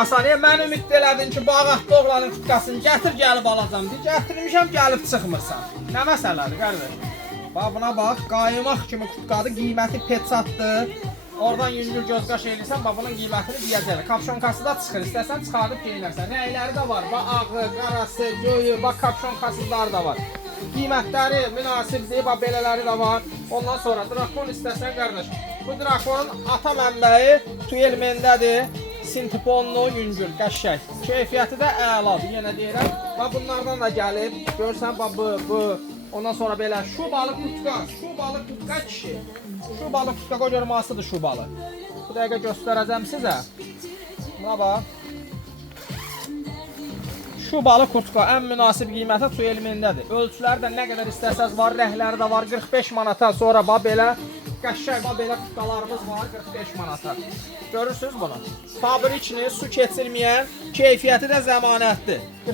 kurtkasını. Mən ümid elədin ki, bu ağatlı oğlanın kurtkasını gətir gəlib alacam. Gətirmişəm, gəlib çıxmırsan. Nə məsələdir, qardaş? Bax, buna bax, qaymaq kimi kurtkadır, qiyməti petsatdır. Oradan yüngül göz qaş eləyirsən, bax, bunun qiymətini deyəcəklər. Kapşonkası da çıxır, istəsən çıxardıb geyinərsən. Rəyləri də var, bax, ağı, qarası, göyü, bax, kapşonkasızları da var. Qiymətləri münasibdir, bax, belələri də var. Ondan sonra drakon istəsən, qardaş. Bu drakonun ata mənbəyi Tuyel Mendədir. Sintiponlu, yüngül, qəşəng. Keyfiyyəti də əladır, yenə deyirəm. Bax, bunlardan da gəlib, görürsən, bax, bu. Ondan sonra belə şu balı kutka kişi. Şu balı kutka qoy görməsidir şu balı. Bu dəqiqə göstərəcəm sizə. Buna bax. Şu balı kutka ən münasib qiymətə Tuyel Mendədir. Ölçüləri də nə qədər istəsəz var, rəhləri də var 45 manata. Sonra bax belə qəşəng bax belə kutkalarımız var 45 manata. Görürsünüz bunu? Fabrikli, su keçirməyən, keyfiyyəti də zəmanətdir.